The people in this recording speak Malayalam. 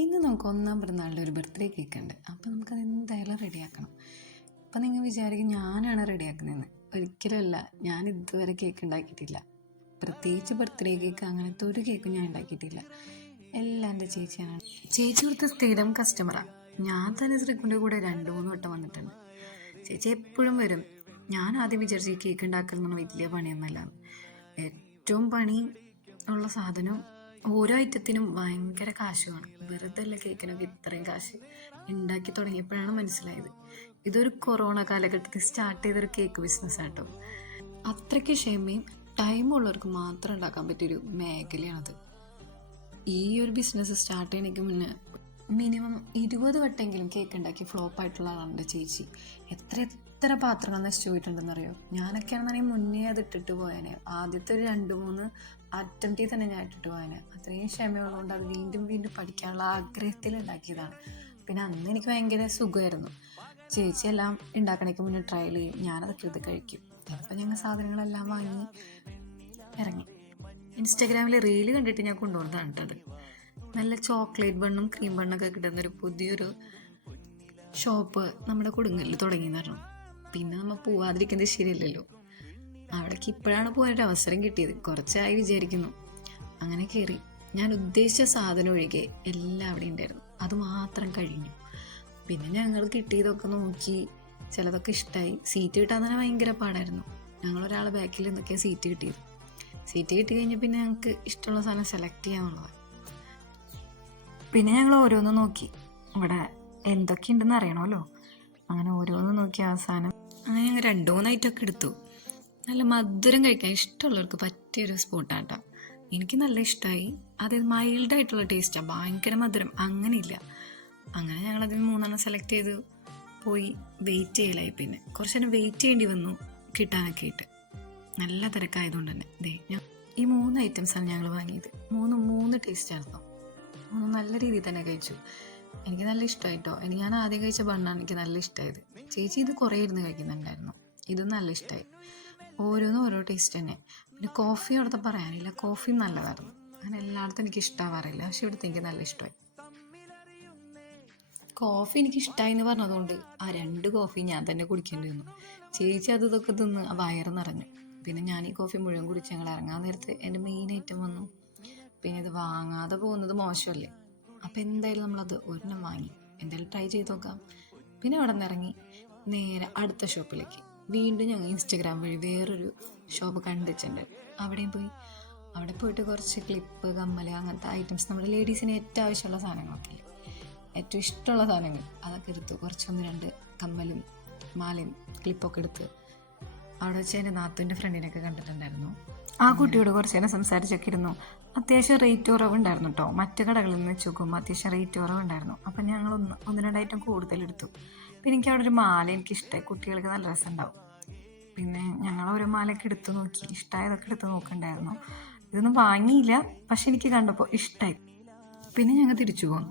ഇന്ന് നമുക്ക് ഒന്നാം പിറന്നാളിൻ്റെ ഒരു ബർത്ത്ഡേ കേക്ക് ഉണ്ട്. അപ്പോൾ നമുക്കത് എന്തായാലും റെഡിയാക്കണം. അപ്പം നിങ്ങൾ വിചാരിക്കും ഞാനാണ് റെഡിയാക്കുന്നതെന്ന്. ഒരിക്കലുമല്ല. ഞാൻ ഇതുവരെ കേക്ക് ഉണ്ടാക്കിയിട്ടില്ല. പ്രത്യേകിച്ച് ബർത്ത്ഡേ കേക്ക് അങ്ങനത്തെ ഒരു കേക്കും ഞാൻ ഉണ്ടാക്കിയിട്ടില്ല. എല്ലാം എൻ്റെ ചേച്ചിയാണ്. ചേച്ചി കൊടുത്ത സ്ഥിരം കസ്റ്റമറാണ്. ഞാൻ തന്നെ ശ്രീക്കുൻ്റെ കൂടെ 2-3 വട്ടം വന്നിട്ടുണ്ട്. ചേച്ചി എപ്പോഴും വരും. ഞാൻ ആദ്യം വിചാരിച്ചു ഈ കേക്ക് ഉണ്ടാക്കലെന്ന് വലിയ പണിയൊന്നുമല്ല. ഏറ്റവും പണി ഉള്ള സാധനം ഓരോ ഐറ്റത്തിനും ഭയങ്കര കാശുമാണ്. വെറുതെ അല്ല കേക്കിനൊക്കെ ഇത്രയും കാശ്. ഉണ്ടാക്കി തുടങ്ങിയപ്പോഴാണ് മനസ്സിലായത് ഇതൊരു കൊറോണ കാലഘട്ടത്തിൽ സ്റ്റാർട്ട് ചെയ്തൊരു കേക്ക് ബിസിനസ്സാട്ടോ. അത്രയ്ക്ക് ക്ഷമയും ടൈമും ഉള്ളവർക്ക് മാത്രം ഉണ്ടാക്കാൻ പറ്റിയൊരു മേഖലയാണത്. ഈ ഒരു ബിസിനസ് സ്റ്റാർട്ട് ചെയ്യണമെങ്കിൽ മുന്നേ മിനിമം 20 വട്ടെങ്കിലും കേക്ക് ഉണ്ടാക്കി ഫ്ലോപ്പ് ആയിട്ടുള്ള ആളാണ് എൻ്റെ ചേച്ചി. എത്ര പാത്രങ്ങൾ നശിച്ചു പോയിട്ടുണ്ടെന്നറിയോ? ഞാനൊക്കെയാണെന്നുണ്ടെങ്കിൽ മുന്നേ അത് ഇട്ടിട്ട് പോയേനെ. ആദ്യത്തെ ഒരു 2-3 അറ്റംപ്റ്റിൽ തന്നെ ഞാൻ ഇട്ടിട്ട് പോയേനെ. അത്രയും ക്ഷമയുള്ളതുകൊണ്ട് അത് വീണ്ടും വീണ്ടും പഠിക്കാനുള്ള ആഗ്രഹത്തിൽ ഉണ്ടാക്കിയതാണ്. പിന്നെ അന്ന് എനിക്ക് ഭയങ്കര സുഖമായിരുന്നു. ചേച്ചി എല്ലാം ഉണ്ടാക്കണേക്ക് മുന്നേ ട്രയൽ ചെയ്യും, ഞാനതൊക്കെ ഇത് കഴിക്കും. അപ്പോൾ ഞങ്ങൾ സാധനങ്ങളെല്ലാം വാങ്ങി ഇറങ്ങി. ഇൻസ്റ്റാഗ്രാമിൽ റീല് കണ്ടിട്ട് ഞാൻ കൊണ്ടുവന്നതാണ് കേട്ടത്. നല്ല ചോക്ലേറ്റ് ബണ്ണും ക്രീം ബണ്ണൊക്കെ കിട്ടുന്നൊരു പുതിയൊരു ഷോപ്പ് നമ്മുടെ കൊടുങ്ങലിൽ തുടങ്ങിയെന്ന് പറഞ്ഞു. പിന്നെ നമ്മൾ പോവാതിരിക്കുന്നത് ശരിയല്ലല്ലോ. അവിടേക്ക് ഇപ്പോഴാണ് പോകാനൊരു അവസരം കിട്ടിയത്. കുറച്ചായി വിചാരിക്കുന്നു. അങ്ങനെ കയറി. ഞാൻ ഉദ്ദേശിച്ച സാധനം ഒഴികെ എല്ലാം അവിടെ ഉണ്ടായിരുന്നു. അതുമാത്രം കഴിഞ്ഞു. പിന്നെ ഞങ്ങൾ കിട്ടിയതൊക്കെ നോക്കി, ചിലതൊക്കെ ഇഷ്ടമായി. സീറ്റ് കിട്ടാൻ തന്നെ ഭയങ്കര പാടായിരുന്നു. ഞങ്ങളൊരാളെ ബാക്കിൽ നിന്നൊക്കെയാണ് സീറ്റ് കിട്ടിയത്. സീറ്റ് കിട്ടി കഴിഞ്ഞാൽ പിന്നെ ഞങ്ങൾക്ക് ഇഷ്ടമുള്ള സാധനം സെലക്ട് ചെയ്യാന്നുള്ളതാണ്. പിന്നെ ഞങ്ങൾ ഓരോന്ന് നോക്കി, ഇവിടെ എന്തൊക്കെയുണ്ടെന്ന് അറിയണമല്ലോ. അങ്ങനെ ഓരോന്ന് നോക്കി അവസാനം അങ്ങനെ ഞങ്ങൾ 2-3 ഐറ്റമൊക്കെ എടുത്തു. നല്ല മധുരം കഴിക്കാൻ ഇഷ്ടമുള്ളവർക്ക് പറ്റിയൊരു സ്പോട്ടാണ് കേട്ടോ. എനിക്ക് നല്ല ഇഷ്ടമായി. അതായത് മൈൽഡായിട്ടുള്ള ടേസ്റ്റാണ്, ഭയങ്കര മധുരം അങ്ങനെയില്ല. അങ്ങനെ ഞങ്ങളതിൽ 3 സെലക്ട് ചെയ്ത് പോയി വെയിറ്റ് ചെയ്യലായി. പിന്നെ കുറച്ച് നേരം വെയിറ്റ് ചെയ്യേണ്ടി വന്നു കിട്ടാനൊക്കെ ആയിട്ട്. നല്ല തിരക്കായതുകൊണ്ട് തന്നെ ഈ 3 ഐറ്റംസാണ് ഞങ്ങൾ വാങ്ങിയത്. 3 ടേസ്റ്റായിരുന്നു. 3 നല്ല രീതിയിൽ തന്നെ കഴിച്ചു. എനിക്ക് നല്ല ഇഷ്ടമായിട്ടോ. ഞാൻ ആദ്യം കഴിച്ച ബണ്ണാണ് എനിക്ക് നല്ല ഇഷ്ടമായത്. ചേച്ചി ഇത് കുറേ ഇരുന്ന് കഴിക്കുന്നുണ്ടായിരുന്നു. ഇതും നല്ല ഇഷ്ടമായി. ഓരോന്നും ഓരോ ടേസ്റ്റ് തന്നെ. പിന്നെ കോഫി അവിടുത്തെ പറയാനില്ല, കോഫിയും നല്ലതായിരുന്നു. അങ്ങനെ എല്ലായിടത്തും എനിക്ക് ഇഷ്ടമാവാറില്ല, പക്ഷെ ഇവിടുത്തെ എനിക്ക് നല്ല ഇഷ്ടമായി. കോഫി എനിക്ക് ഇഷ്ടമായി എന്ന് പറഞ്ഞതുകൊണ്ട് ആ 2 കോഫി ഞാൻ തന്നെ കുടിക്കേണ്ടി വന്നു. ചേച്ചി അത് ഇതൊക്കെ തിന്ന് വയറ് നിറഞ്ഞു. പിന്നെ ഞാൻ ഈ കോഫി മുഴുവൻ കുടിച്ച് ഞങ്ങൾ ഇറങ്ങാൻ നേരത്ത് എൻ്റെ മെയിൻ ഐറ്റം വന്നു. പിന്നെ ഇത് വാങ്ങാതെ പോകുന്നത് മോശമല്ലേ. അപ്പം എന്തായാലും നമ്മളത് ഒരെണ്ണം വാങ്ങി. എന്തായാലും ട്രൈ ചെയ്ത് നോക്കാം. പിന്നെ അവിടെ നിന്ന് ഇറങ്ങി നേരെ അടുത്ത ഷോപ്പിലേക്ക്. വീണ്ടും ഞങ്ങൾ ഇൻസ്റ്റഗ്രാം വഴി വേറൊരു ഷോപ്പ് കണ്ടുവച്ചിട്ടുണ്ട്. അവിടെയും പോയി. അവിടെ പോയിട്ട് കുറച്ച് ക്ലിപ്പ്, കമ്മൽ, അങ്ങനത്തെ ഐറ്റംസ്, നമ്മുടെ ലേഡീസിന് ഏറ്റവും ആവശ്യമുള്ള സാധനങ്ങളൊക്കെ ഇല്ലേ, ഏറ്റവും ഇഷ്ടമുള്ള സാധനങ്ങൾ അതൊക്കെ എടുത്തു. കുറച്ച് 1-2 കമ്മലും മാലയും ക്ലിപ്പൊക്കെ എടുത്ത് അവിടെ വെച്ച് എൻ്റെ നാത്തൂൻ്റെ ഫ്രണ്ടിനൊക്കെ കണ്ടിട്ടുണ്ടായിരുന്നു. ആ കുട്ടിയോട് കുറച്ച് നേരം സംസാരിച്ചൊക്കെ ഇരുന്നു. അത്യാവശ്യം റേറ്റ് കുറവുണ്ടായിരുന്നു കേട്ടോ. മറ്റു കടകളിൽ നിന്ന് വെച്ച് നോക്കുമ്പോൾ അത്യാവശ്യം റേറ്റ് കുറവുണ്ടായിരുന്നു. അപ്പം ഞങ്ങൾ 1-2 ഐറ്റം കൂടുതലെടുത്തു. പിന്നെ എനിക്ക് അവിടെ ഒരു മാല എനിക്കിഷ്ടമായി. കുട്ടികൾക്ക് നല്ല രസമുണ്ടാവും. പിന്നെ ഞങ്ങൾ ഓരോ മാലയൊക്കെ എടുത്ത് നോക്കി. ഇഷ്ടമായതൊക്കെ എടുത്ത് നോക്കണ്ടായിരുന്നു. ഇതൊന്നും വാങ്ങിയില്ല, പക്ഷെ എനിക്ക് കണ്ടപ്പോൾ ഇഷ്ടമായി. പിന്നെ ഞങ്ങൾ തിരിച്ചു പോന്നു.